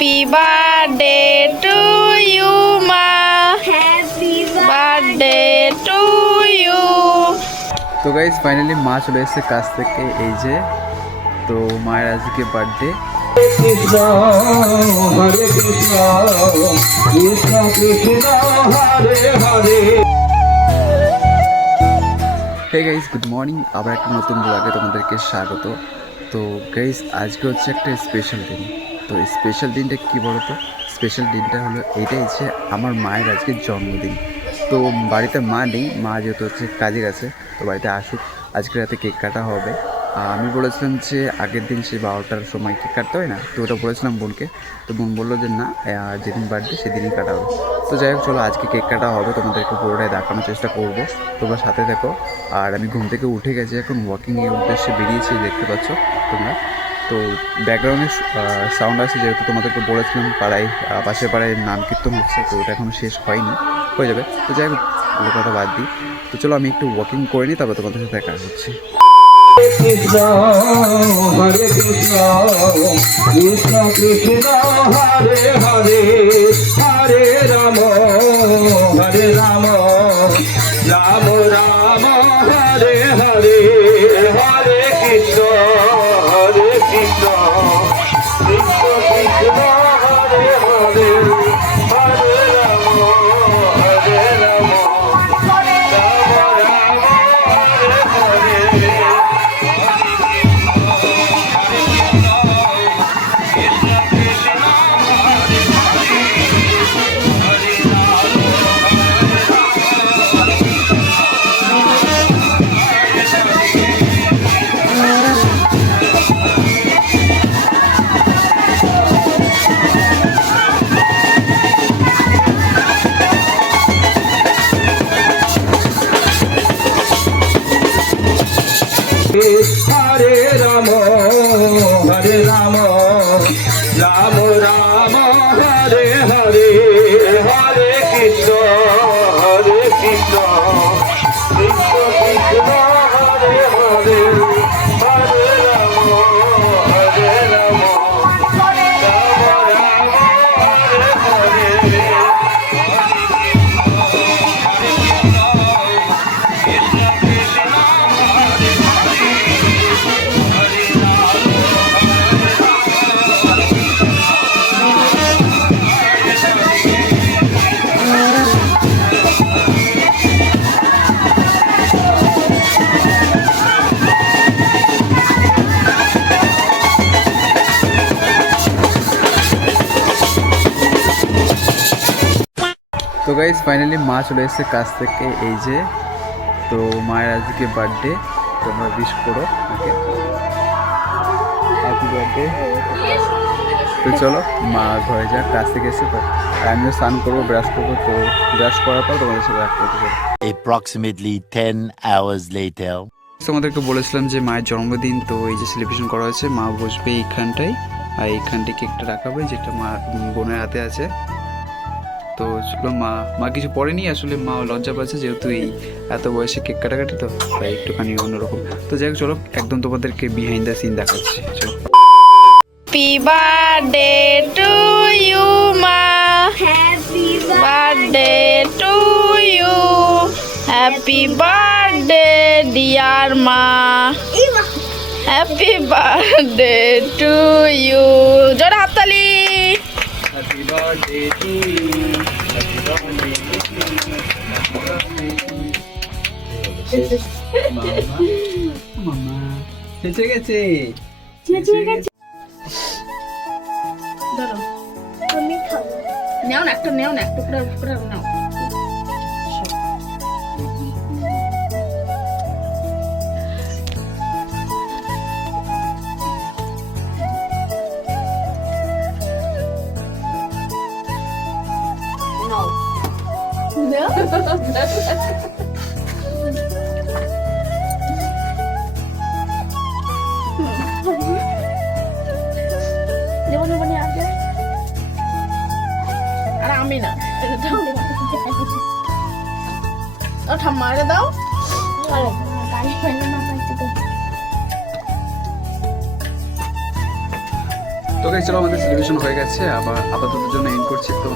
Happy birthday to you মা, happy birthday to you. তো guys finally মা চলে এসেছে কাছ থেকে, এই যে তো মায়ের আজকে birthday. Krishna Hare Krishna Krishna Krishna Hare Hare. Hey guys, good morning. আবার একটা নতুন ব্লগে তোমাদেরকে স্বাগত। তো গাইজ আজকে হচ্ছে একটা স্পেশাল দিন। তো স্পেশাল দিনটা কী বলো তো? স্পেশাল দিনটা হলো এইটাই যে আমার মায়ের আজকে জন্মদিন। তো বাড়িতে মা নেই, মা যেহেতু হচ্ছে কাজে গেছে, তো বাড়িতে আসুক, আজকে রাতে কেক কাটা হবে। আমি বলেছিলাম যে আগের দিন সেই 12টার সময় কেক কাটতে হয় না, তো ওটা বলেছিলাম বোনকে। তো বোন বললো যে না, যেদিন বার্থডে সেদিনই কাটা হবে। তো যাই হোক, চলো আজকে কেক কাটা হবে, তোমাদেরকে পুরোটাই দেখানোর চেষ্টা করবো, তোমরা সাথে দেখো। আর আমি ঘুম থেকে উঠে গেছি, এখন ওয়াকিংয়ের উদ্দেশ্যে বেরিয়েছি, দেখতে পাচ্ছ তোমরা। তো ব্যাকগ্রাউন্ডে সাউন্ড আসছে, যেহেতু তোমাদেরকে বলেছিলাম পাড়ায়, পাশের পাড়ায় নাম কীর্তন হচ্ছে, তো ওটা এখনও শেষ হয়নি, হয়ে যাবে। তো যাই হোক, ওগুলো কথা বাদ দিই। তো চলো আমি একটু ওয়াকিং করে নিই, তারপর তোমাদের সাথে দেখা হচ্ছে। কৃষ্ণ হরে কৃষ্ণ কৃষ্ণ কৃষ্ণ হরে হরে। হরে রাম রাম রাম হরে হরে। হরে কৃষ্ণ কৃষ্ণ কৃষ্ণ হরে হরে। হরে রাম হরে রাম রাম রাম হরে হরে। হরে কৃষ্ণ কৃষ্ণ কৃষ্ণ হরে হরে। হরে রাম রাম হরে হরে। তো গাইজ ফাইনালি মা চলে এসেছে কাছ থেকে, এই যে তো মায়ের আজকে বার্থডে, তোমরা উইশ করো ওকে, হ্যাপি বার্থডে। তো চলো মা ঘরে যাক, কাছ থেকে এসে তো আমিও স্নান করবো, ব্রাশ করবো। তো ব্রাশ করার পর তোমাদের সাথে রাখতে হবে। Approximately 10 hours later. তোমাদেরকে বলেছিলাম যে মায়ের জন্মদিন, তো এই যে সেলিব্রেশন করা হয়েছে, মা বসবে এইখানটায়, আর এইখানটায় কেকটা রাখাবে, যেটা মা বোনের হাতে আছে। তো চলো, মা কিছু পড়েনি আসলে, মা লজ্জা পাচ্ছে, যেহেতু এই এত বয়সে কেক কাটাকাটি, তো তাই একটুখানি অন্যরকম। তো যাই হোক, চলো একদম তোমাদেরকে বিহাইন্ড দ্য সিন দেখাচ্ছি, চলো। হ্যাপি বার্থডে টু ইউ মা, happy birthday to you, happy birthday dear মা, হ্যাপি বার্থডে টু ইউ। জোরে হাততালি। Happy birthday to you, happy birthday মামা চেঁচে গেছে, আমি খাবো। নেও না একটা, নেও না একটা, টুকরা নাও। যেমন মানে আগে আর আমি না, ঠাম্মা এটা দাও। গাড়ি ফেলে না পাইতে। তো গাইস চলো আমাদের সেলিব্রেশন হয়ে গেছে, আবার আপাতত জন্য এন্ড করছি। তো